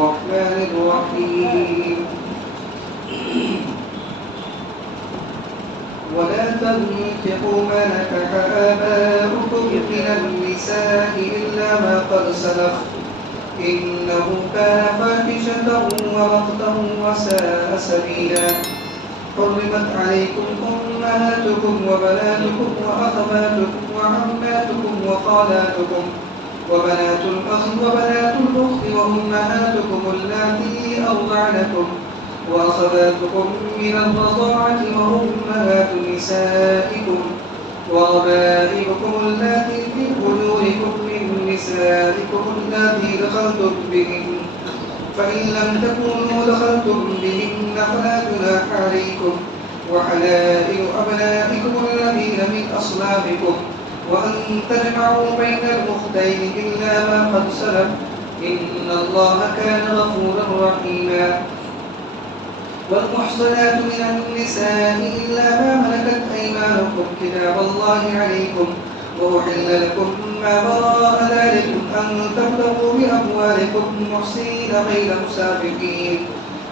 الرحمن الرحيم ولا تنكحوا ما نكح آباؤكم من النساء إلا ما قد سلف إنه كان فاحشة ومقتا وساء سبيلا حرمت عليكم أمهاتكم وبناتكم وأخواتكم وعماتكم وخالاتكم وبنات الأخ وبنات الأخت وأمهاتكم اللاتي أرضعنكم وأخواتكم من الرضاعة وأمهات نسائكم وربائبكم اللاتي في حجوركم من نسائكم اللاتي دخلتم بهن فإن لم تكونوا دخلتم بهن فلا جناح عليكم وحلائل أبنائكم الذين من أصلابكم وأن تجمعوا بين الأختين إلا ما قد سلف إن الله كان غفورا رحيما والمحصنات من النساء إلا ما ملكت أيمانكم كتاب الله عليكم وأحل لكم ما وراء ذلكم أن تبتغوا بأموالكم محسنين غير مسافحين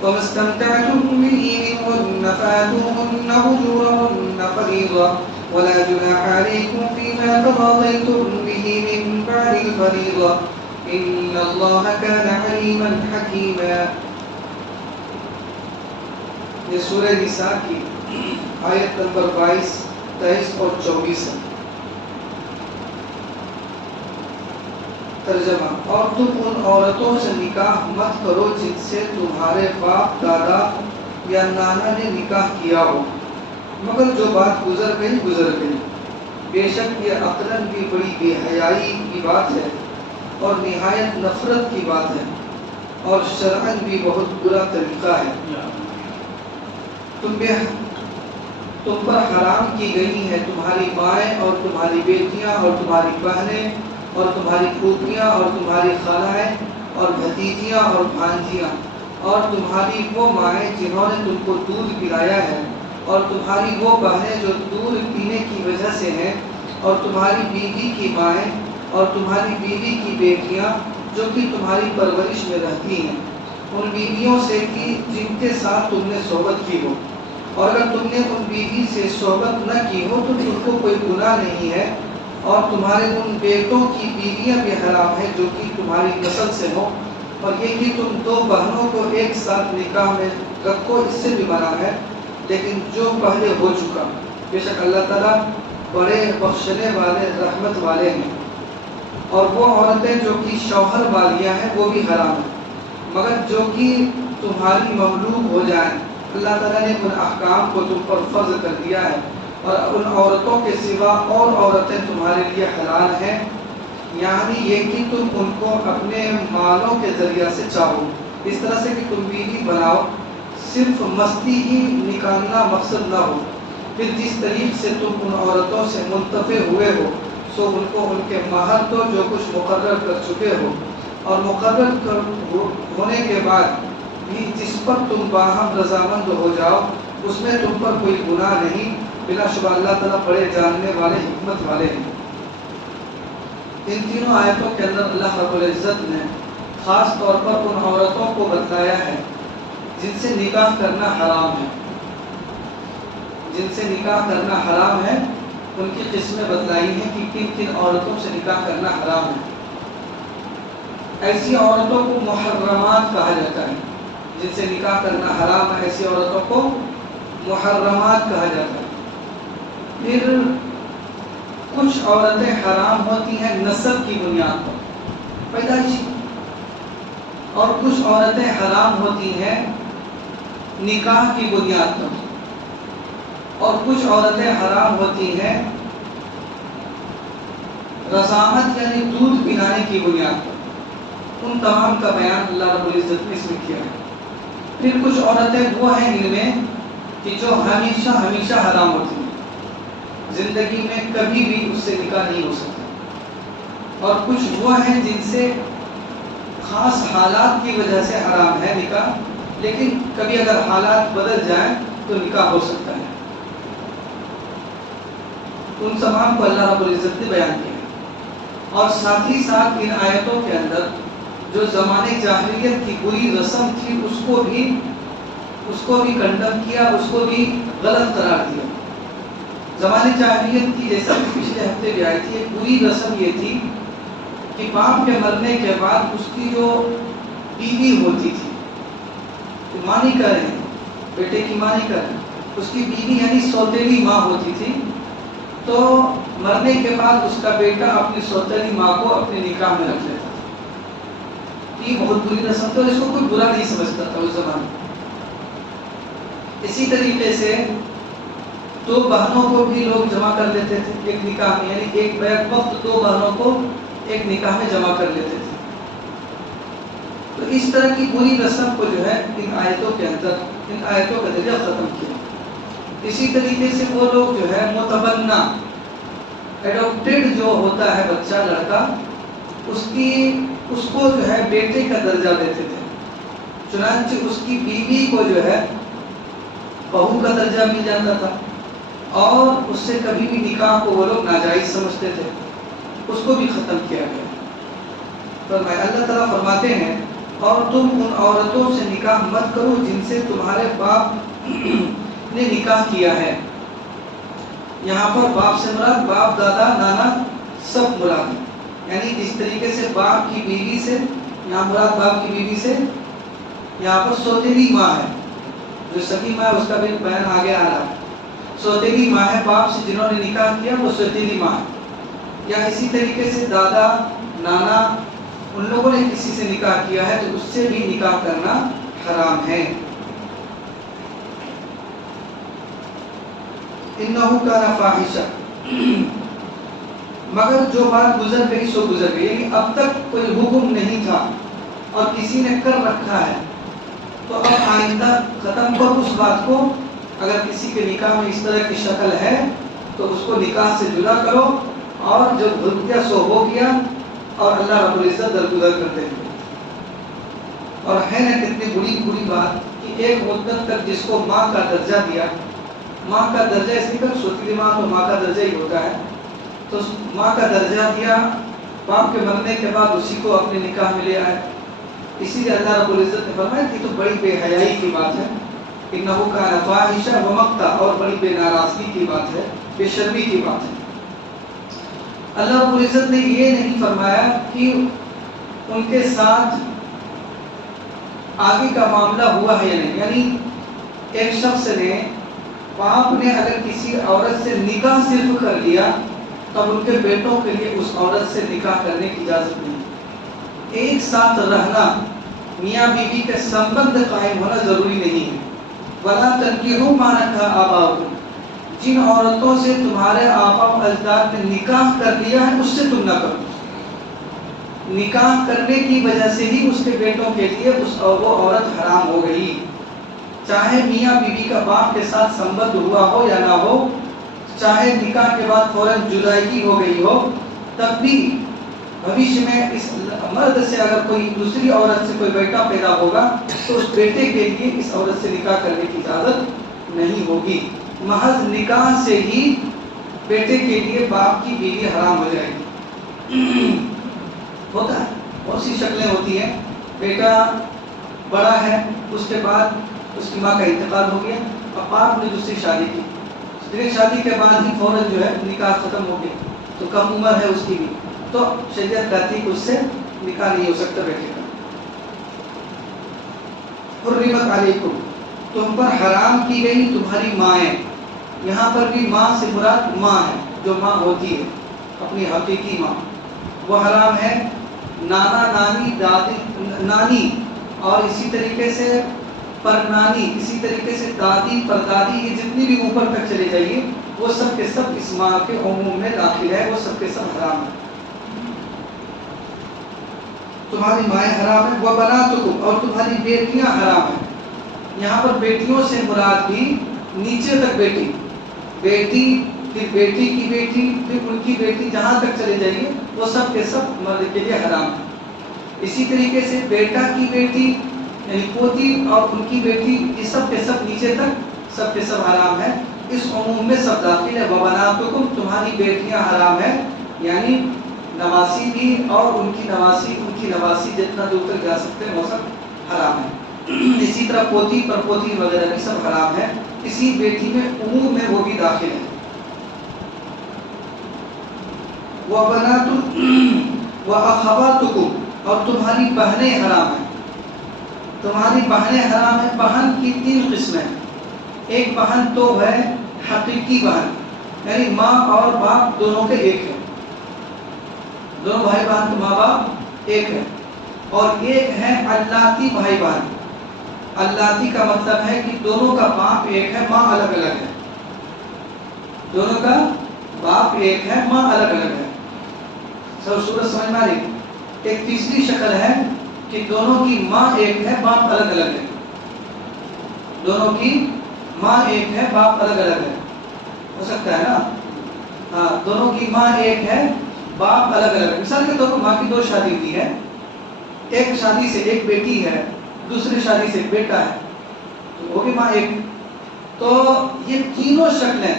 وما استمتعتم به منهن فآتوهن أجورهن فريضة ولا جناح عليكم فيما تراضيتم به من بعد الفريضة إن الله كان عليما حكيما. یہ سورہ نساء کی آیت نمبر 22, 23 اور 24 ہے. ترجمہ: اور تم ان عورتوں سے نکاح مت کرو جن سے تمہارے باپ دادا یا نانا نے نکاح کیا ہو، مگر جو بات گزر گئی. بے شک یہ عقلاً بھی بڑی بے حیائی کی بات ہے اور نہایت نفرت کی بات ہے اور شرعاً بھی بہت برا طریقہ ہے. تم پر حرام کی گئی ہیں تمہاری مائیں اور تمہاری بیٹیاں اور تمہاری بہنیں اور تمہاری پھوپھیاں اور تمہاری خالائیں اور بھتیجیاں اور بھانجیاں اور تمہاری وہ مائیں جنہوں نے تم کو دودھ پلایا ہے اور تمہاری وہ بہنیں جو دودھ پینے کی وجہ سے ہیں اور تمہاری بیوی کی مائیں اور تمہاری بیوی کی بیٹیاں جو کہ تمہاری پرورش میں رہتی ہیں ان بیویوں سے کہ جن کے ساتھ تم نے صحبت کی ہو، اور اگر تم نے ان بیوی سے صحبت نہ کی ہو تو تم کو کوئی گناہ نہیں ہے، اور تمہارے ان بیٹوں کی بیویاں بھی حرام ہیں جو کہ تمہاری نسل سے ہوں، اور یہ کہ تم دو بہنوں کو ایک ساتھ نکاح میں رکھو اس سے بھی منع ہے، لیکن جو پہلے ہو چکا. بے شک اللہ تعالیٰ بڑے بخشنے والے رحمت والے ہیں. اور وہ عورتیں جو کہ شوہر والیاں ہیں وہ بھی حرام ہیں، مگر جو کہ تمہاری مملوک ہو جائیں. اللہ تعالیٰ نے ان احکام کو تم پر فرض کر دیا ہے، اور ان عورتوں کے سوا اور عورتیں تمہارے لیے حلال ہیں، یعنی یہ کہ تم ان کو اپنے مالوں کے ذریعہ سے چاہو، اس طرح سے کہ تم بیوی بناؤ، صرف مستی ہی نکالنا مقصد نہ ہو. پھر جس طریق سے تم ان عورتوں سے منتفع ہوئے ہو سو ان کو ان کے مہر دو جو کچھ مقرر کر چکے ہو، اور مقرر ہونے کے بعد بھی جس پر تم باہم رضامند ہو جاؤ اس میں تم پر کوئی گناہ نہیں. بلا شبہ اللہ تعالیٰ بڑے جاننے والے حکمت والے ہیں. ان تینوں آیتوں کے اندر اللہ رب العزت نے خاص طور پر ان عورتوں کو بتلایا ہے جن سے نکاح کرنا حرام ہے. جن سے نکاح کرنا حرام ہے ان کی قسمیں بتلائی ہیں کہ کن کن عورتوں سے نکاح کرنا حرام ہے. ایسی عورتوں کو محرمات کہا جاتا ہے. جن سے نکاح کرنا حرام ہے ایسی عورتوں کو محرمات کہا جاتا ہے. پھر کچھ عورتیں حرام ہوتی ہیں نسب کی بنیاد پر، پیدائش، اور کچھ عورتیں حرام ہوتی ہیں نکاح کی بنیاد پر، اور کچھ عورتیں حرام ہوتی ہیں رضاعت یعنی دودھ پلانے کی بنیاد پر. ان تمام کا بیان اللہ رب العزت نے اس میں کیا ہے. پھر کچھ عورتیں وہ ہیں ان میں کہ جو ہمیشہ حرام ہوتی ہیں، زندگی میں کبھی بھی اس سے نکاح نہیں ہو سکتا، اور کچھ وہ ہیں جن سے خاص حالات کی وجہ سے حرام ہے نکاح، لیکن کبھی اگر حالات بدل جائیں تو نکاح ہو سکتا ہے. ان تمام کو اللہ رب العزت نے بیان کیا. اور ساتھ ہی ساتھ ان آیتوں کے اندر جو زمانے جاہلیت کی بری رسم تھی اس کو بھی کنڈم کیا، اس کو بھی غلط قرار دیا۔ زمانے جاہلیت کی، جیسا کہ پچھلے ہفتے بھی آئی تھی، ایک بری رسم یہ تھی کہ باپ کے مرنے کے بعد اس کی جو بیوی ہوتی تھی، ماں نہیں کر رہے ہیں، بیٹے کی ماں نہیں کر رہے، اس کی بیوی یعنی سوتیلی ماں ہوتی تھی، تو مرنے کے بعد اس کا بیٹا اپنی سوتیلی ماں کو اپنے نکاح میں رکھ لیتا تھا۔ یہ بہت بری رسم تھی اور اس کو کوئی برا نہیں سمجھتا تھا اس زمانے میں۔ اسی طریقے سے دو بہنوں کو بھی لوگ جمع کر لیتے تھے ایک نکاح میں، یعنی ایک بیک وقت دو بہنوں کو ایک نکاح میں جمع کر لیتے تھے۔ تو اس طرح کی بری رسم کو جو ہے ان آیتوں کے اندر، ان آیتوں کا ذریعہ ختم کیا۔ اسی طریقے سے وہ لوگ جو ہے متبنہ، ایڈاپٹیڈ جو ہوتا ہے بچہ لڑکا، اس کو جو ہے بیٹے کا درجہ دیتے تھے، چنانچہ اس کی بیوی کو جو ہے بہو کا درجہ مل جاتا تھا، اور اس سے کبھی بھی نکاح کو وہ لوگ ناجائز سمجھتے تھے، اس کو بھی ختم کیا گیا۔ فرمایا، اللہ تعالیٰ فرماتے ہیں اور تم ان عورتوں سے نکاح مت کرو جن سے تمہارے باپ نے نکاح کیا ہے۔ یہاں پر باپ سے مراد باپ، دادا، نانا سب مراد ہے، یعنی جس طریقے سے باپ کی بیوی سے، یہاں مراد باپ کی بیوی سے، یہاں پر سوتیلی ماں ہے، جو سگی ماں ہے اس کا بھی بیان آگے آ رہا ہے۔ سوتیلی ماں ہے باپ سے جنہوں نے نکاح کیا، وہ سوتیلی ماں ہے، یا اسی طریقے سے دادا، نانا، ان لوگوں نے کسی سے نکاح کیا ہے تو اس سے بھی نکاح کرنا حرام ہے۔ انہو کان فاحشہ، مگر جو بات گزر گئی سو گزر گئی، یعنی اب تک کوئی حکم نہیں تھا اور کسی نے کر رکھا ہے، تو اب آئندہ ختم کرو اس بات کو۔ اگر کسی کے نکاح میں اس طرح کی شکل ہے تو اس کو نکاح سے جدا کرو، اور جب ہو گیا سو ہو گیا، اور اللہ رب العزت درگزر کرتے ہیں۔ اور ہے نا کتنی بری بات کہ ایک مدت تک جس کو ماں کا درجہ دیا، ماں کا درجہ اس لیے کہ سوتیلی ماں تو ماں کا درجہ ہی ہوتا ہے، تو ماں کا درجہ دیا، باپ کے مرنے کے بعد اسی کو اپنے نکاح میں لے آئے۔ اسی لیے اللہ رب العزت نے فرمایا کہ تو بڑی بے حیائی کی بات ہے، انہو کان فاحشہ ومقتا، اور بڑی بے ناراضگی کی بات ہے، بے شرمی کی بات ہے۔ اللہ رب العزت نے یہ نہیں فرمایا کہ ان کے ساتھ آگے کا معاملہ ہوا ہے یا نہیں، یعنی ایک شخص نے، باپ نے اگر کسی عورت سے نکاح صرف کر لیا تب ان کے بیٹوں کے لیے اس عورت سے نکاح کرنے کی اجازت نہیں۔ ایک ساتھ رہنا، میاں بیوی کے سمبند قائم ہونا ضروری نہیں ہے۔ وَلَا تَنْكِحُوا مَا نَكَحَ آبَاؤُكُمْ، جن عورتوں سے تمہارے آبا و اجداد نے نکاح کر لیا ہے اس سے تم نہ کرو۔ نکاح کرنے کی وجہ سے ہی اس کے بیٹوں کے لیے وہ عورت حرام ہو گئی، چاہے میاں بیوی کا باپ کے ساتھ سمبند ہوا ہو یا نہ ہو، چاہے نکاح کے بعد فوراً جدائی ہو گئی ہو، تب بھی بھویشیہ میں اس مرد سے اگر کوئی دوسری عورت سے کوئی بیٹا پیدا ہوگا تو اس بیٹے کے لیے اس عورت سے نکاح کرنے کی اجازت نہیں ہوگی۔ محض نکاح سے ہی بیٹے کے لیے باپ کی بیوی حرام ہو جائے گی۔ ہوتا ہے، بہت سی شکلیں ہوتی ہیں، بیٹا بڑا ہے، اس کے بعد اس کی ماں کا انتقال ہو گیا، اب باپ نے دوسری شادی کی، لیکن شادی کے بعد ہی فوراً جو ہے نکاح ختم ہو گیا، تو کم عمر ہے اس کی بھی، تو شریعت کہتی کہ اس سے نکاح نہیں ہو سکتا بیٹے کا۔ حرمت علیکم، تم پر حرام کی گئی تمہاری مائیں، یہاں پر بھی ماں سے مراد ماں ہے، جو ماں ہوتی ہے اپنی حقیقی ماں، وہ حرام ہے۔ نانا، نانی، دادی، نانی، اور اسی طریقے سے پرنانی، اسی طریقے سے دادی، پردادی، یہ جتنی بھی اوپر تک چلے جائیے وہ سب کے سب اس ماں کے عموم میں داخل ہے، وہ سب کے سب حرام ہے۔ تمہاری مائیں حرام ہیں، وبناتکم، اور تمہاری بیٹیاں حرام ہیں۔ یہاں پر بیٹیوں سے مراد بھی نیچے تک بیٹی، بیٹی، پھر بیٹی کی بیٹی، پھر ان کی بیٹی، جہاں تک چلے جائیے وہ سب کے سب مرد کے لیے حرام ہے۔ اسی طریقے سے بیٹا کی بیٹی یعنی پوتی اور ان کی بیٹی، یہ سب کے سب نیچے تک سب کے سب حرام ہے، اس عموم میں سب داخل ہے۔ وبناتکم، تمہاری بیٹیاں حرام ہیں، یعنی نواسی بھی اور ان کی نواسی جتنا دور تک جا سکتے ہیں وہ سب حرام ہے. اسی طرح پوتی پر پوتی وغیرہ بھی سب حرام ہے. کسی بیٹی میں امور میں وہ بھی داخل ہے. وَأَخَوَاتُكُمْ اور تمہاری بہنیں حرام ہیں. تمہاری بہنیں حرام ہیں. بہن کی 3 قسمیں. ایک بہن تو ہے حقیقی بہن یعنی ماں اور باپ دونوں کے ایک ہے. دونوں بھائی بہن کے ماں باپ ایک ہے. اور ایک ہے اللاتی بھائی بہن. اللاتی کا مطلب ہے کہ دونوں کا باپ ایک ہے ماں الگ الگ ہے. دونوں کا باپ ایک ہے ماں الگ الگ ہے. سب صورت سمجھ میں آ رہی. ایک تیسری شکل ہے کہ دونوں کی ماں ایک ہے باپ الگ الگ ہے. دونوں کی ماں ایک ہے باپ الگ الگ ہے. ہو سکتا ہے نا. ہاں دونوں کی ماں ایک ہے باپ الگ الگ ہے. مثال کے طور پر ماں کی 2 شادی ہوئی ہے. ایک شادی سے ایک بیٹی ہے, دوسری شادی سے ایک بیٹا ہے, تو وہ بھی ماں ایک. تو یہ تینوں شکلیں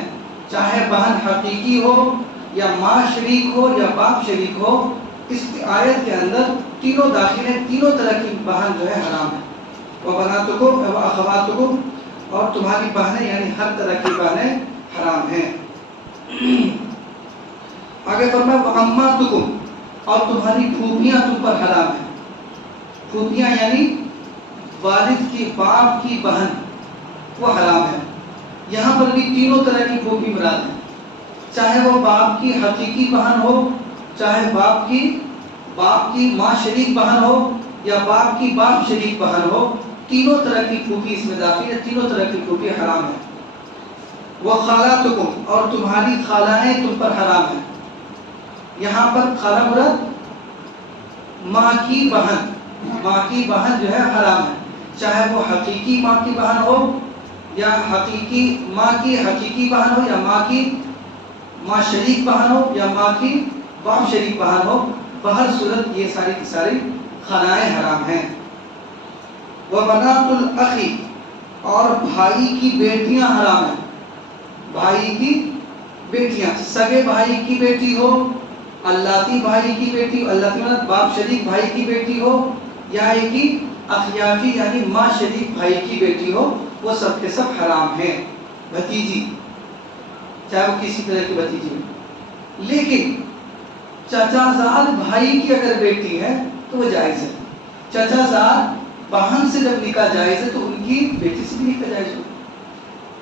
چاہے بہن حقیقی ہو یا ماں شریک ہو یا باپ شریک ہو, اس آیت کے اندر تینوں داخل ہیں. تینوں طرح کی بہن جو ہے حرام ہے. وَبَنَاتُكُمْ وَأَخَوَاتُكُمْ اور تمہاری بہنیں یعنی ہر طرح کی بہنیں حرام ہیں. آگے فرمایا وَأَمَّاتُكُمْ اور تمہاری پھوپھیاں تم پر حرام ہیں. پھوپھیاں یعنی والد کی باپ کی بہن وہ حرام ہے. یہاں پر بھی تینوں طرح کی پھوپھی مراد ہیں. چاہے وہ باپ کی حقیقی بہن ہو, چاہے باپ کی ماں شریک بہن ہو یا باپ کی باپ شریک بہن ہو, تینوں طرح کی پھوپھی اس میں داخل ہے. تینوں طرح کی پھوپھی حرام ہے. وَخَالَاتُكُمْ اور تمہاری خالائیں تم پر حرام ہیں. یہاں پر خالہ مراد ماں کی بہن جو ہے حرام ہے. چاہے وہ حقیقی ماں کی بہن ہو یا حقیقی ماں کی حقیقی بہن ہو یا ماں شریک بہن ہو یا ماں کی باپ شریک بہن ہو, بہر صورت یہ ساری کی ساری خالائیں حرام ہیں. وَبَنَاتُ الْأَخِ اور بھائی کی بیٹیاں حرام ہیں. بھائی کی بیٹیاں, سگے بھائی کی بیٹی ہو, اللاتی بھائی کی بیٹی, اللاتی مطلب باپ شریک بھائی کی بیٹی ہو, یا ایک ہی اخیافی یعنی ماں شریک بھائی کی بیٹی ہو, وہ سب کے سب حرام ہیں. بھتیجی چاہے وہ کسی طرح کی بھتیجی ہو. لیکن چچا زاد بھائی کی اگر بیٹی ہے تو وہ جائز ہے. چچا زاد بہن سے جب نکاح جائز ہے تو ان کی بیٹی سے بھی نکاح جائز ہو.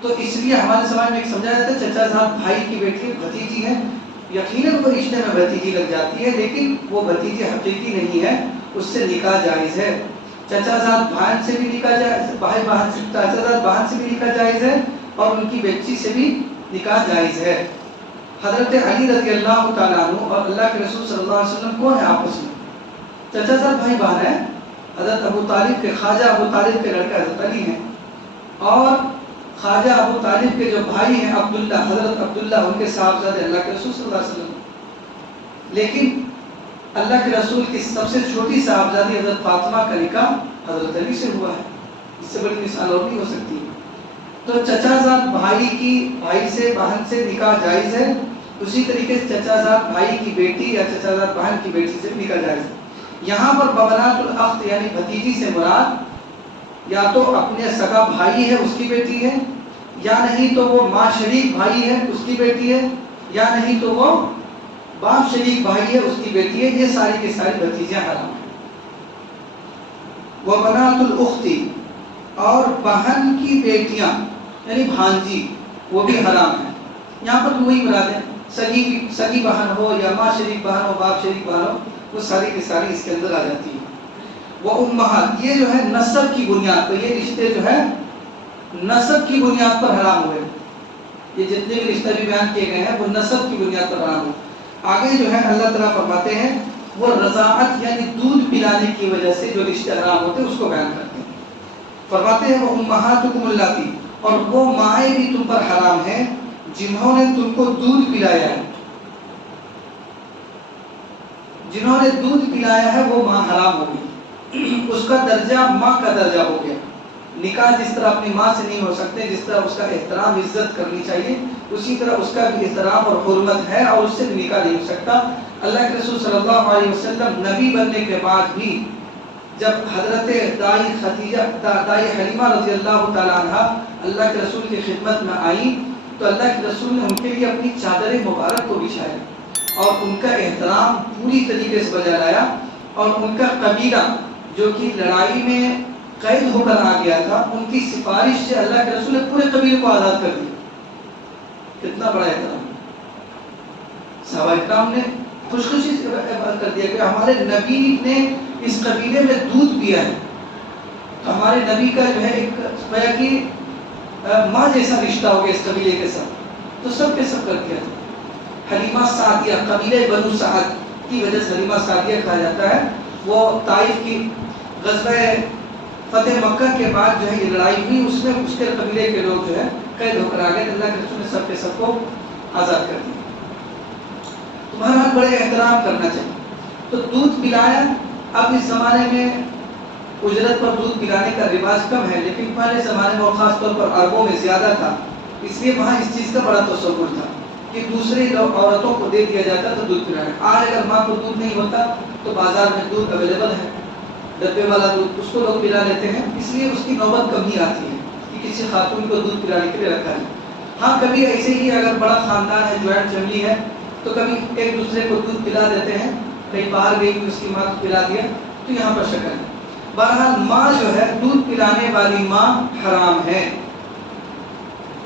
تو اس لیے ہمارے سماج میں ایک سمجھایا جاتا ہے چچا زاد بھائی کی بیٹی بھتیجی ہے. یقیناً وہ رشتے میں بھتیجی لگ جاتی ہے لیکن وہ بھتیجی حقیقی نہیں ہے, اس سے نکاح جائز ہے. چچا زاد بہن سے بھی نکاح جائز, بھائی بہن سے, چچا زاد بہن سے بھی نکاح جائز ہے اور ان کی بیٹی سے بھی نکاح جائز ہے. حضرت علی رضی اللہ تعالیٰ عنہ اور اللہ کے رسول صلی اللہ علیہ وسلم کون ہے آپس میں؟ چچا زاد بھائی بہن ہے. حضرت ابو طالب کے خواجہ ابو طالب کے لڑکے حضرت علی ہیں, اور خواجہ ابو طالب کے جو بھائی ہیں عبداللہ, حضرت عبداللہ, ان کے صاحبزادے اللہ کے رسول صلی اللہ علیہ وسلم. لیکن اللہ کے رسول کی سب سے چھوٹی صاحبزادی حضرت فاطمہ کا نکاح حضرت علی سے ہوا ہے. اس سے بڑی مثال اور نہیں ہو سکتی. تو چچا زاد بھائی سے بہن سے نکاح جائز ہے. اسی طریقے سے چچا زاد بھائی کی بیٹی یا چچا زاد بہن کی بیٹی سے نکاح جائز ہے. یہاں پر ببنات الاخت یعنی بھتیجی سے مراد یا تو اپنے سگا بھائی ہے اس کی بیٹی ہے, یا نہیں تو وہ ماں شریک بھائی ہے اس کی بیٹی ہے, یا نہیں تو وہ باپ شریک بھائی ہے اس کی بیٹی ہے. یہ ساری کی ساری بھتیجیاں حرام ہیں. وبنات الاخت اور بہن کی بیٹیاں یعنی بھانجی وہ بھی حرام ہے. یہاں پر وہی مراد ہے سگی بہن ہو یا ماں شریک بہن ہو باپ شریک بہن ہو, وہ ساری کی ساری اس کے اندر آ جاتی ہے. وہ امہات یہ جو ہے نسب کی بنیاد پر, یہ رشتے جو ہے نسب کی بنیاد پر حرام ہوئے. یہ جتنے بھی رشتے بھی بیان کیے گئے ہیں وہ نسب کی بنیاد پر حرام ہوئے. آگے جو ہے اللہ تعالیٰ فرماتے ہیں وہ رضاعت یعنی دودھ پلانے کی وجہ سے جو رشتے حرام ہوتے ہیں اس کو بیان کرتے ہیں. فرماتے ہیں وہ امہاتکم اللاتی اور وہ مائیں بھی تم پر حرام ہیں جنہوں نے تم کو دودھ پلایا ہے. جنہوں نے دودھ پلایا ہے وہ ماں حرام ہوگی, اس کا درجہ ماں کا درجہ ہو گیا. نکاح جس طرح اپنی ماں سے نہیں ہو سکتے، جس طرح اس کا احترام عزت کرنی چاہیے، اسی طرح اس کا بھی احترام اور حرمت ہے، اور اس سے بھی نکاح نہیں ہو سکتا۔ اللہ کے رسول صلی اللہ علیہ وسلم نبی بننے کے بعد بھی جب حضرت دائی حلیمہ رضی اللہ تعالیٰ عنہ اللہ کے رسول کی خدمت میں آئی تو اللہ کے رسول نے ان کے لیے اپنی چادر مبارک کو بچھایا اور ان کا احترام پوری طریقے سے بجا لایا، اور ان کا قبیلہ جو کہ لڑائی میں قید ہو کر آ گیا تھا، ان کی سفارش سے اللہ کے رسول نے پورے قبیلے کو آزاد کر دیا۔ کتنا بڑا احترام! صحابہ کرام نے خوشخوشی سے کر دیا کہ ہمارے نبی نے اس قبیلے میں دودھ پیا ہے، تو ہمارے نبی کا جو ہے ایک گویا کہ ماں جیسا رشتہ ہو گیا اس قبیلے کے ساتھ، تو سب کے سب کر دیا تھا۔ حلیمہ سعدیہ، قبیلہ بنو سعد کی وجہ سے حلیمہ سعدیہ کہا جاتا ہے، وہ طائف کی غزوہ فتح مکہ کے بعد جو ہے یہ لڑائی ہوئی، اس میں اس کے قبیلے کے لوگ جو ہے قید ہو کر آ گئے، اللہ کے رسول نے سب کے سب کو آزاد کر دیا۔ تمہارا بڑے احترام کرنا چاہیے۔ تو دودھ پلایا، اب اس زمانے میں اجرت پر دودھ پلانے کا رواج کم ہے، لیکن پہلے زمانے میں خاص طور پر عربوں میں زیادہ تھا، اس لیے وہاں اس چیز کا بڑا تصور تھا کہ دوسرے عورتوں کو دے دیا جاتا تو دودھ پلانے۔ آج اگر ماں کو دودھ نہیں ہوتا تو بازار میں دودھ اویلیبل ہے، ڈبے والا دودھ، اس کو لوگ پلا لیتے ہیں، اس لیے اس کی نوبت کم ہی آتی ہے کہ کسی خاتون کو دودھ پلانے کے لیے رکھا ہے۔ ہاں کبھی ایسے ہی اگر بڑا خاندان ہے، جوائنٹ فیملی ہے، تو کبھی ایک دوسرے کو دودھ پلا دیتے ہیں، کہیں باہر گئی اس کی ماں کو پلا دیا، تو یہاں پر شکل ہے۔ بہرحال ماں جو ہے دودھ پلانے والی ماں حرام ہے۔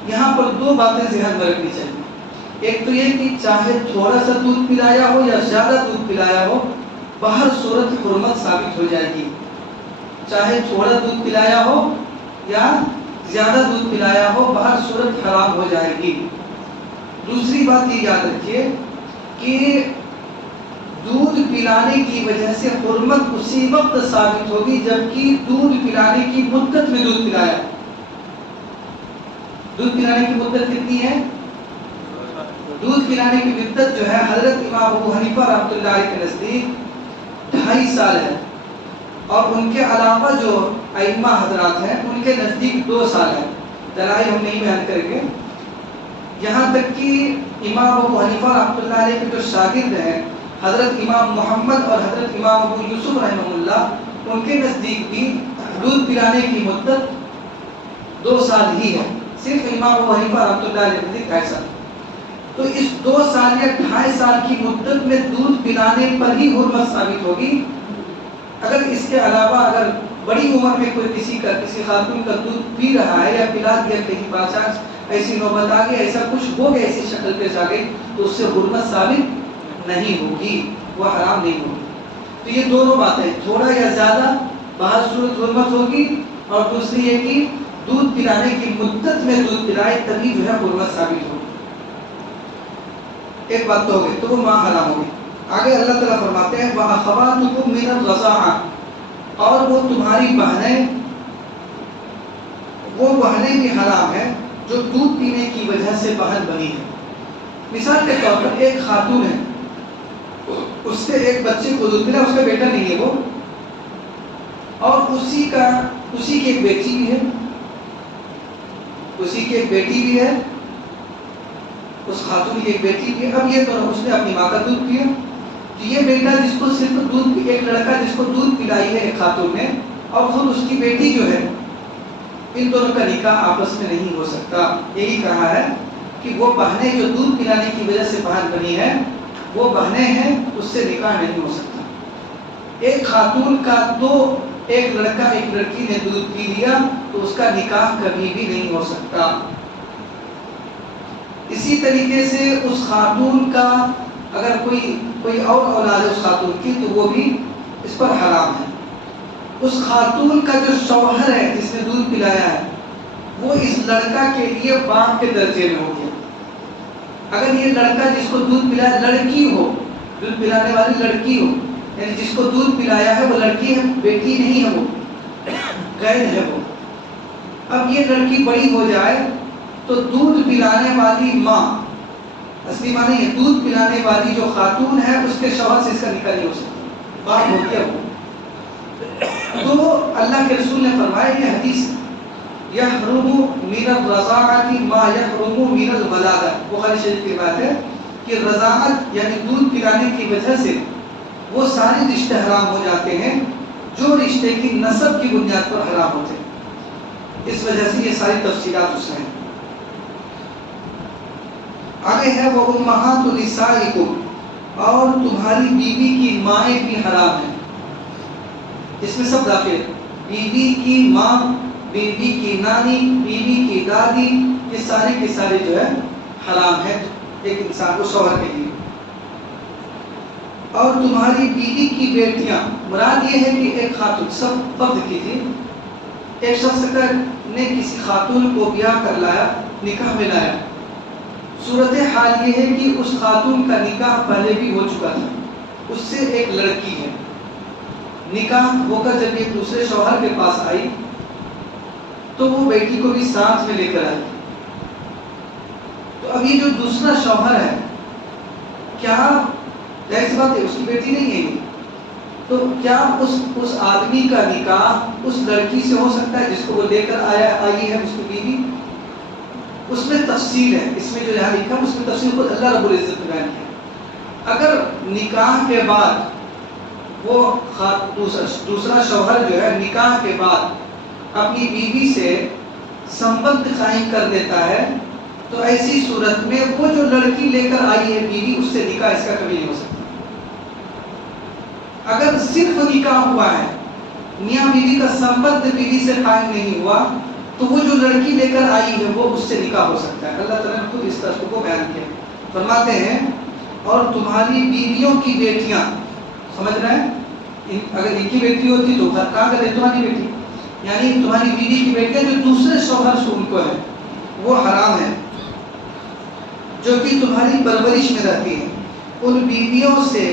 یہاں پر دو باتیں ذہن میں رکھنی چاہیے، ایک تو یہ کہ چاہے تھوڑا سا دودھ پلایا ہو یا زیادہ دودھ پلایا ہو، باہر صورت حرمت ثابت ہو جائے گی، چاہے تھوڑا دودھ پلایا ہو یا زیادہ دودھ پلایا ہو، باہر صورت حرام ہو جائے گی۔ دوسری بات یہ یاد رکھیے کہ دودھ پلانے کی وجہ سے حرمت اسی وقت ثابت ہوگی جبکہ دودھ پلانے کی مدت میں دودھ پلایا۔ دودھ پلانے کی مدت کتنی ہے؟ دودھ پلانے کی مدت جو ہے حضرت امام ابو حنیفہ رحمۃ اللہ علیہ کے نزدیک 2.5 سال ہے، اور ان کے علاوہ جو ائمہ حضرات ہیں ان کے نزدیک 2 سال ہے۔ دلائل ہم نہیں بیان کریں گے، یہاں تک کہ امام ابو حنیفہ رحمۃ اللہ علیہ کے جو شاگرد ہیں حضرت امام محمد اور حضرت امام ابو یوسف رحمہ اللہ، ان کے نزدیک بھی دودھ پلانے کی مدت 2 سال ہی ہے، صرف امام ابو حنیفہ رحمۃ اللہ علیہ کے نزدیک 2.5 سال۔ تو اس 2 سال یا 2.5 سال کی مدت میں دودھ پلانے پر ہی حرمت ثابت ہوگی۔ اگر اس کے علاوہ اگر بڑی عمر میں کوئی کسی خاتون کا دودھ پی رہا ہے یا پلا دیا، کہیں باچانس ایسی نوبت آ گئی، ایسا کچھ ہو گیا، ایسی شکل پیش آ گئی، تو اس سے حرمت ثابت نہیں ہوگی، وہ حرام نہیں ہوگی۔ تو یہ دونوں باتیں، تھوڑا یا زیادہ باہر صورت حرمت ہوگی، اور دوسری یہ کہ دودھ پلانے کی مدت میں دودھ پلائے تبھی جو ہے حرمت ثابت ہوگی۔ ایک بات تو ہو گئی، تو وہ ماں حرام ہوگی۔ آگے اللہ تعالیٰ فرماتے ہیں وَأَخَوَاتُكُم مِّنَ الرَّضَاعَةِ، اور وہ تمہاری بہنیں، وہ بہنیں بھی حرام ہیں جو دودھ پینے کی وجہ سے بہن بنی ہے۔ مثال کے طور پر ایک خاتون ہے، اس سے ایک بچے کو دودھ پلا، اس کا بیٹا نہیں ہے وہ، اور اسی کی ایک بیٹی بھی ہے، اسی کی ایک بیٹی بھی ہے، اس خاتون کی ایک بیٹی بھی ہے۔ اب یہ تو اس نے اپنی ماں کا دودھ پیا، تو یہ بیٹا جس کو صرف دودھ، ایک لڑکا جس کو دودھ پلائی ہے ایک خاتون نے، اور خود اس کی بیٹی جو ہے، ان دونوں کا نکاح آپس میں نہیں ہو سکتا۔ یہی کہا ہے کہ وہ بہنیں جو دودھ پلانے کی وجہ سے بہن بنی ہے، وہ بہنیں ہیں، اس سے نکاح نہیں ہو سکتا۔ ایک خاتون کا تو ایک لڑکا ایک لڑکی نے دودھ پی لیا تو اس کا نکاح کبھی بھی نہیں ہو سکتا۔ اسی طریقے سے اس خاتون کا اگر کوئی اور اولاد ہے اس خاتون کی، تو وہ بھی اس پر حرام ہے۔ اس خاتون کا جو شوہر ہے جس نے دودھ پلایا ہے، وہ اس لڑکا کے لیے باپ کے درجے میں ہو گیا۔ اگر یہ لڑکا جس کو دودھ پلایا لڑکی ہو، دودھ پلانے والی لڑکی ہو، یعنی جس کو دودھ پلایا ہے وہ لڑکی ہے، بیٹی نہیں ہے، وہ غیر ہے وہ۔ اب یہ لڑکی بڑی ہو جائے تو دودھ پلانے والی ماں، اصلی ماں نہیں ہے، دودھ پلانے والی جو خاتون ہے اس کے شوہر سے اس کا نکاح نہیں ہو سکتا، باپ ہو گیا وہ۔ تو اللہ کے رسول نے فرمایا، یہ حدیث یحرم من الرضاعۃ ما یحرم من الولادہ، بخاری شریف کی بات ہے کہ رضاعت یعنی دودھ پلانے کی وجہ سے وہ سارے رشتے حرام ہو جاتے ہیں جو رشتے کی نسب کی بنیاد پر حرام ہوتے ہیں، اس وجہ سے یہ ساری تفصیلات اس میں ہیں۔ آگے ہے وہ امہات نسائکم، اور تمہاری بیوی کی مائیں بھی حرام ہیں، اس میں سب داخل ہے، بیوی کی ماں، بیوی کی نانی، بیوی کی دادی، یہ سارے کے سارے جو ہے حرام ہے ایک انسان کو شوہر کے لیے۔ اور تمہاری بیوی کی بیٹیاں، مراد یہ ہے کہ ایک خاتون، سب فرد کی تھی، ایک شخص نے کسی خاتون کو بیاہ کر لایا، نکاح میں لایا، صورتحال یہ ہے کہ اس خاتون کا نکاح پہلے بھی ہو چکا تھا، اس سے ایک لڑکی ہے، نکاح ہو کر جب یہ دوسرے شوہر کے پاس آئی تو وہ بیٹی کو بھی ساتھ میں لے کر آئی، تو اب یہ جو دوسرا شوہر ہے، کیا ایسی بات ہے اس کی بیٹی نہیں ہے یہ، تو کیا اس آدمی کا نکاح اس لڑکی سے ہو سکتا ہے جس کو وہ لے کر آئی ہے اس کی بیوی؟ اس میں تفصیل ہے، اس میں جو یہاں لکھا اس میں تفصیل خود اللہ رب العزت نے بیان کیا۔ اگر نکاح کے بعد وہ دوسرا شوہر جو ہے نکاح کے بعد اپنی بیوی سے سمبند قائم کر دیتا ہے تو ایسی صورت میں وہ جو لڑکی لے کر آئی ہے بیوی، اس سے نکاح اس کا کبھی نہیں ہو سکتا۔ اگر صرف نکاح ہوا ہے، میاں بیوی کا سمبند بیوی سے قائم نہیں ہوا، تو وہ جو لڑکی لے کر آئی ہے وہ اس سے نکاح ہو سکتا ہے۔ اللہ تعالیٰ نے خود اس طرح کو بیان کیا، فرماتے ہیں اور تمہاری بیویوں کی بیٹیاں، سمجھ رہے ہیں، اگر ان کی بیٹی ہوتی تو کہاں کرے تمہاری بیٹی، یعنی تمہاری بیوی کی بیٹیاں جو دوسرے شوہر سے ان کو ہے وہ حرام ہے، جو کہ تمہاری پرورش میں رہتی ہیں، ان بیویوں سے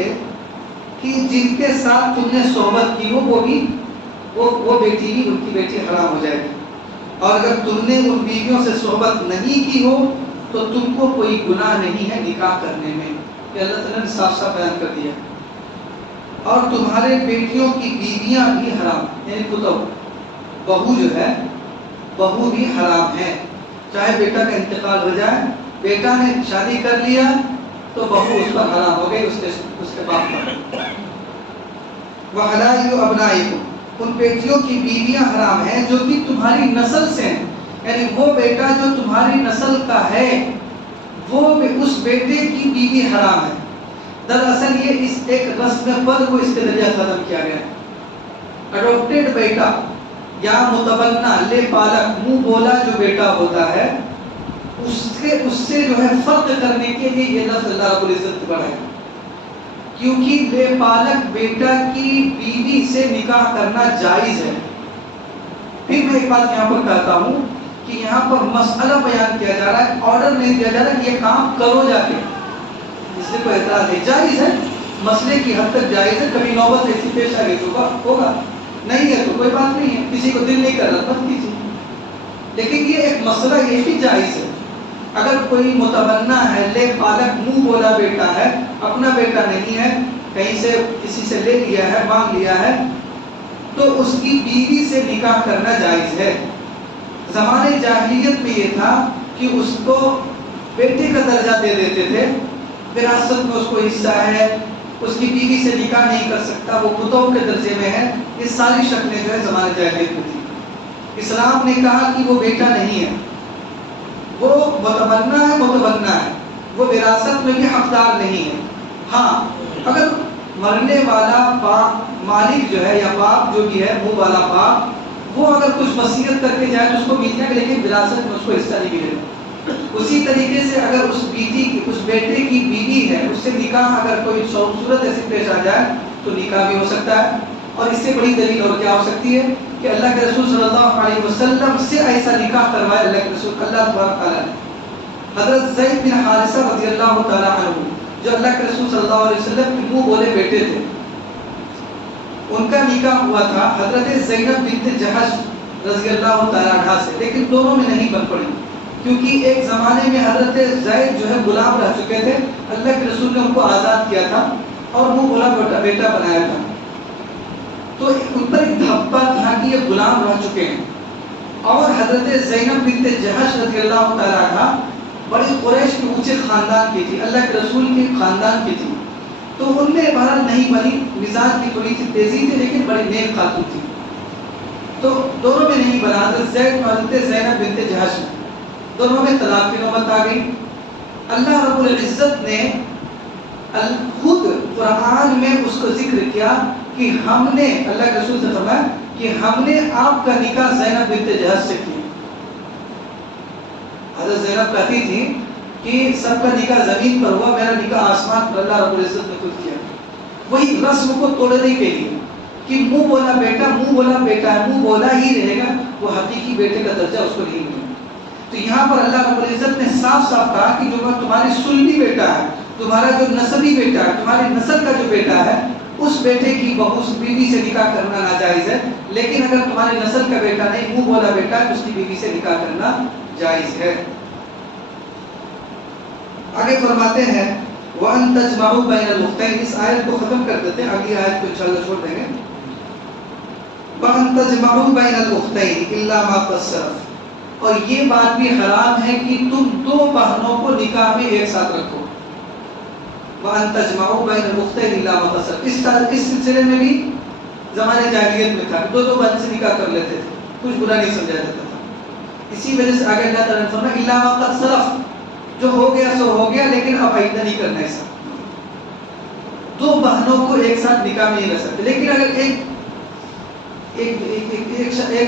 کہ جن کے ساتھ تم نے صحبت کی ہو وہ بیٹی بھی، ان کی بیٹی حرام ہو جائے گی، اور اگر تم نے ان بیویوں سے صحبت نہیں کی ہو تو تم کو کوئی گناہ نہیں ہے نکاح کرنے میں، کہ اللہ تعالیٰ نے صاف صاف بیان کر دیا۔ اور تمہارے بیٹیوں کی بیویاں بھی حرام، یعنی کتب، بہو جو ہے بہو بھی حرام ہے، چاہے بیٹا کا انتقال ہو جائے، بیٹا نے شادی کر لیا تو بہو اس پر حرام ہو گئی، اس کے باپ پر۔ وَحَلَائِلُ أَبْنَائِكُمْ، ان بیٹیوں کی بیویاں حرام ہیں جو کہ تمہاری نسل سے ہیں، یعنی وہ بیٹا جو تمہاری نسل کا ہے وہ اس بیٹے کی بیوی حرام ہے۔ دراصل یہ اس ایک رسم پر کو اس کے ذریعہ ختم کیا گیا ہے۔ اڈاپٹیڈ بیٹا یا متبنہ لے پالک منہ بولا جو بیٹا ہوتا ہے، اس سے جو ہے فرق کرنے کے لیے یہ لفظ اللہ رب العزت بڑھائے، کیونکہ لے پالک بیٹا کی بیوی سے نکاح کرنا جائز ہے۔ پھر میں ایک بات یہاں پر کہتا ہوں کہ یہاں پر مسئلہ بیان کیا جا رہا ہے، آرڈر نہیں دیا جا رہا کہ یہ کام کرو جا کے، اس سے کوئی اعتراض نہیں، جائز ہے، مسئلے کی حد تک جائز ہے، کبھی نوبت ایسی پیش آ گئی تو ہوگا، نہیں ہے تو کوئی بات نہیں ہے، کسی کو دل نہیں کر رہا مت کیجیے، لیکن یہ ایک مسئلہ یہ بھی جائز ہے۔ اگر کوئی متبنہ ہے، لے پالک منہ بولا بیٹا ہے، اپنا بیٹا نہیں ہے، کہیں سے کسی سے لے لیا ہے، مانگ لیا ہے، تو اس کی بیوی سے نکاح کرنا جائز ہے۔ زمانے جاہلیت میں یہ تھا کہ اس کو بیٹے کا درجہ دے دیتے تھے، وراثت میں اس کو حصہ ہے، اس کی بیوی سے نکاح نہیں کر سکتا، وہ کتب کے درجے میں ہے، یہ ساری شکلیں جو ہے زمانے جاہلیت میں تھی۔ اسلام نے کہا کہ وہ بیٹا نہیں ہے، وہ متبنہ ہے، وہ وراثت میں بھی حقدار نہیں ہے۔ ہاں اگر مرنے والا مالک جو ہے یا باپ جو بھی ہے، منہ والا باپ، وہ اگر کچھ وصیت کر کے جائے تو اس کو مل جائے گا، لیکن وراثت میں اس کو حصہ نہیں ملے گا۔ اسی طریقے سے اگر اس بیٹے کی بیوی ہے، اس سے نکاح اگر کوئی صورت ایسی پیش آ جائے تو نکاح بھی ہو سکتا ہے۔ اور اس سے بڑی دلیل اور کیا ہو سکتی ہے کہ اللہ کے رسول صلی اللہ علیہ وسلم سے ایسا نکاح کروایا اللہ کے رسول اللہ تبارک تعالیٰ نے۔ حضرت زید بن حارثہ رضی اللہ تعالیٰ عنہ، جو اللہ کے رسول صلی اللہ علیہ وسلم کے منہ بولے بیٹے تھے، ان کا نکاح ہوا تھا حضرت زینب بنت جہش رضی اللہ تعالیٰ عنہ سے، لیکن دونوں میں نہیں بن پڑی، کیونکہ ایک زمانے میں حضرت زید جو ہے غلام رہ چکے تھے، اللہ کے رسول نے ان کو آزاد کیا تھا اور منہ بولا بیٹا بنایا تھا، تو ان پر ایک دھبا تھا کہ یہ غلام رہ چکے ہیں اور حضرت زینب بنت جہش رضی اللہ تعالیٰ عنہ بڑی قریش کے اونچے خاندان کی تھی، اللہ کے رسول کے خاندان کی تھی، تو ان میں بہرحال نہیں بنی، مزاج کی تھوڑی سی تیزی تھی لیکن بڑی نیک خاتون تھی، تو دونوں میں نہیں بنا، حضرت زینب بنت جہش دونوں میں طلاق کی نوبت آ گئی۔ اللہ رب العزت نے خود قرآن میں اس کو ذکر کیا کہ ہم نے، اللہ کے رسول سے فرمایا کہ ہم نے آپ کا نکاح زینب بنت جہش سے کیا۔ حضرت زینب کہتی تھی کہ سب کا نکاح زمین پر ہوا، میرا نکاح آسمان پر اللہ رب العزت نے خود کیا، وہی رسم کو توڑنے کے لیے کہ منہ بولا بیٹا، منہ بولا بیٹا ہے، منہ بولا ہی رہے گا، وہ حقیقی بیٹے کا درجہ اس کو نہیں ملے۔ تو یہاں پر اللہ رب العزت نے صاف صاف کہا کہ جو تمہاری سلبی بیٹا ہے، تمہارا جو نسبی بیٹا ہے، تمہاری نسل کا جو بیٹا ہے، اس بیٹے کی بہو بیوی سے نکاح کرنا ناجائز ہے، لیکن اگر تمہاری نسل کا بیٹا نہیں، منہ بولا بیٹا ہے، اس کی بیوی سے نکاح کرنا جائز ہے۔ آگے فرماتے ہیں وَأَن تَجْمَعُوا بَيْنَ الْأُخْتَيْنِ، اس آیت کو ختم کر دیتے ہیں، اگلی آیت کو انشاءاللہ چھوڑ دیں گے۔ وَأَن تَجْمَعُوا بَيْنَ الْأُخْتَيْنِ إِلَّا مَا قَدْ سَلَفَ، اور یہ بات بھی حرام ہے کہ تم دو بہنوں کو نکاح میں ایک ساتھ رکھو۔ وَأَن تَجْمَعُوا بَيْنَ الْأُخْتَيْنِ إِلَّا مَا قَدْ سَلَفَ، اس سلسلے میں بھی زمانے جاہلیت میں تھا، دو بہن سے نکاح کر لیتے تھے، کچھ برا نہیں سمجھا جاتا تھا۔ اسی وجہ سے آگے اللہ تعالیٰ نے فرمایا إِلَّا مَا قَدْ سَلَفَ، جو ہو گیا سو ہو گیا، لیکن اب آئندہ نہیں کرنا ایسا۔ دو بہنوں کو ایک ساتھ نکاح میں نہیں رہ سکتے، لیکن اگر ایک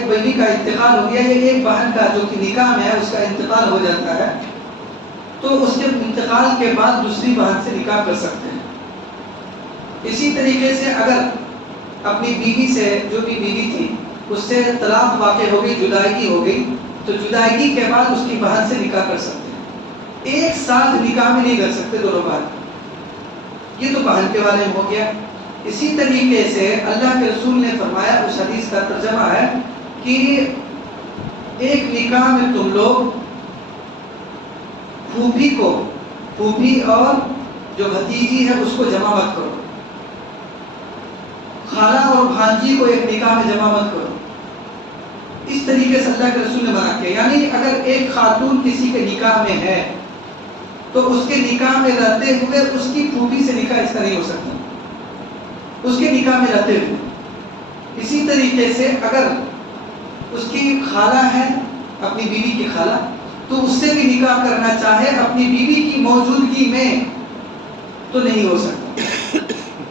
بہن کا انتقال ہو گیا یا ایک بہن کا جو کہ نکاح میں ہے اس کا انتقال ہو جاتا ہے، تو اس کے انتقال کے بعد دوسری بہن سے نکاح کر سکتے ہیں۔ اسی طریقے سے اگر اپنی بیوی سے، جو بھی بیوی تھی، اس سے طلاق واقع ہو گئی، جدائیگی ہو گئی، تو جدائیگی کے بعد اس کی بہن سے نکاح کر سکتے ہیں۔ ایک ساتھ نکاح میں نہیں کر سکتے دونوں بہن، یہ تو بہن کے بارے میں ہو گیا۔ اسی طریقے سے اللہ کے رسول نے فرمایا، اس حدیث کا ترجمہ ہے کہ ایک نکاح میں تم لوگ پھوپھی اور جو بھتیجی ہے اس کو جمع مت کرو، خالہ اور بھانجی کو ایک نکاح میں جمع مت کرو۔ اس طریقے سے اللہ کے رسول نے منع کیا، یعنی اگر ایک خاتون کسی کے نکاح میں ہے تو اس کے نکاح میں رہتے ہوئے اس کی پھوپھی سے نکاح اس کا نہیں ہو سکتا، اس کے نکاح میں رہتے ہوئے۔ اسی طریقے سے اگر اس کی خالہ ہے، اپنی بیوی کی خالہ، تو اس سے بھی نکاح کرنا چاہے اپنی بیوی کی موجودگی میں تو نہیں ہو سکتا۔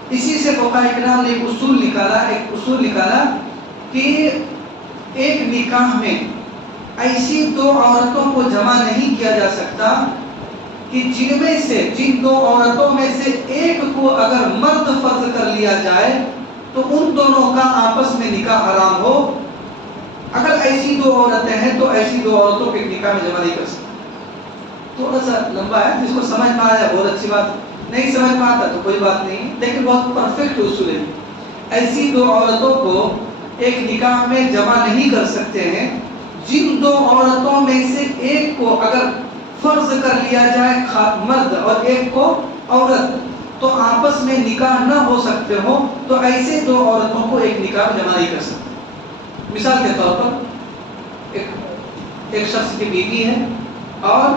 اسی سے فقہاء کرام نے ایک اصول نکالا کہ ایک نکاح میں ایسی دو عورتوں کو جمع نہیں کیا جا سکتا کہ جن دو عورتوں میں سے ایک کو اگر مرد فرض کر لیا جائے تو ان دونوں کا آپس میں نکاح حرام ہو۔ اگر ایسی دو عورتیں ہیں تو ایسی دو عورتوں کو ایک نکاح میں جمع نہیں کر سکتے۔ تھوڑا سا لمبا ہے، جس کو سمجھ میں آیا بہت اچھی بات، نہیں سمجھ میں آتا تو کوئی بات نہیں، لیکن بہت پرفیکٹ اصول ہے۔ ایسی دو عورتوں کو ایک نکاح میں جمع نہیں کر سکتے ہیں جن دو عورتوں میں سے ایک کو اگر فرض کر لیا جائے مرد اور ایک کو عورت تو آپس میں نکاح نہ ہو سکتے ہو، تو ایسے دو عورتوں کو ایک نکاح جمع نہیں کر سکتے۔ مثال کے طور پر ایک شخص کی بیوی ہے اور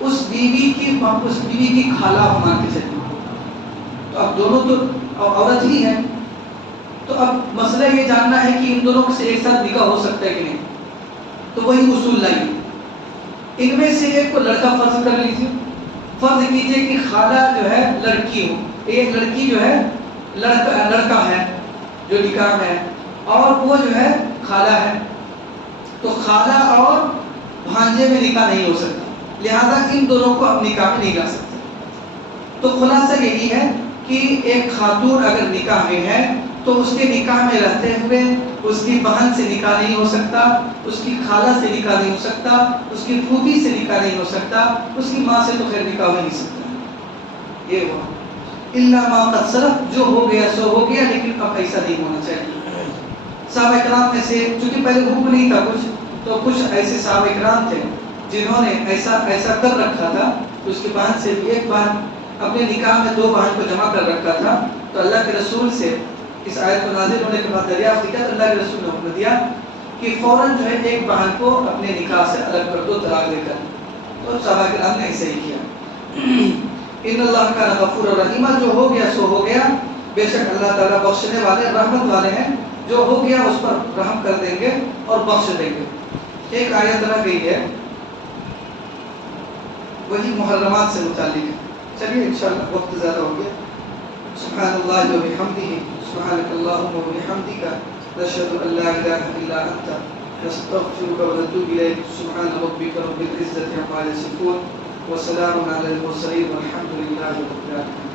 اس بیوی کی خالہ مان کے چلیے، تو اب دونوں تو عورت ہی ہیں، تو اب مسئلہ یہ جاننا ہے کہ ان دونوں سے ایک ساتھ نکاح ہو سکتا ہے کہ نہیں، تو وہی اصول لائیے۔ ان میں سے ایک کو لڑکا فرض کر لیجیے، فرض کیجیے کہ خالہ جو ہے لڑکی ہو، ایک لڑکی جو ہے لڑکا ہے جو نکاح ہے، اور وہ جو ہے خالہ ہے، تو خالہ اور بھانجے میں نکاح نہیں ہو سکتا، لہذا ان دونوں کو اب نکاح میں نہیں لا سکتے۔ تو خلاصہ یہی ہے کہ ایک خاتون اگر نکاح میں ہے تو اس کے نکاح میں رہتے ہوئے اس کی بہن سے نکاح نہیں ہو سکتا، اس کی خالہ سے نکاح نہیں ہو سکتا، اس کی پھوپھی سے نکاح نہیں ہو سکتا، اس کی ماں سے تو خیر نکاح ہو نہیں سکتا۔ یہ ہوا الا ما قد سلف، جو ہو گیا سو ہو گیا، لیکن اب ایسا نہیں ہونا چاہیے۔ صحابہ کرام میں سے چونکہ پہلے حکم نہیں تھا تو کچھ ایسے صحابہ کرام تھے جنہوں نے ایسا کر رکھا تھا، تو اس کی بہن سے بھی ایک بہن اپنے نکاح میں دو بہن کو جمع کر رکھا تھا، تو اللہ کے رسول سے اس آیت کو نازل ہونے کے بعد دریافت کیا، تو اللہ کے رسول نے حکم دیا کہ فوراً جو ہے ایک بہن کو اپنے نکاح سے الگ کر دو طلاق دے کر. تو صحابہ کرام نے ایسے ہی کیا. ان اللہ کا غفور الرحیم، جو ہو گیا سو ہو گیا، بے شک اللہ تعالیٰ بخشنے والے رحمت والے ہیں، جو ہو گیا اس پر رحم کر دیں گے اور بخش دیں گے. ایک آیت رہ گئی ہے وہی محرمات سے متعلق ہے. چلیے انشاءاللہ وقت زیادہ ہو گیا. سبحان اللہ و بحمدہ، سبحانک اللہم و بحمدک، نشہد ان لا الہ الا انت، نستغفرک و نتوب الیک. سبحان ربک رب العزة عما یصفون وسلام علی المرسلین والحمد للہ رب العالمین.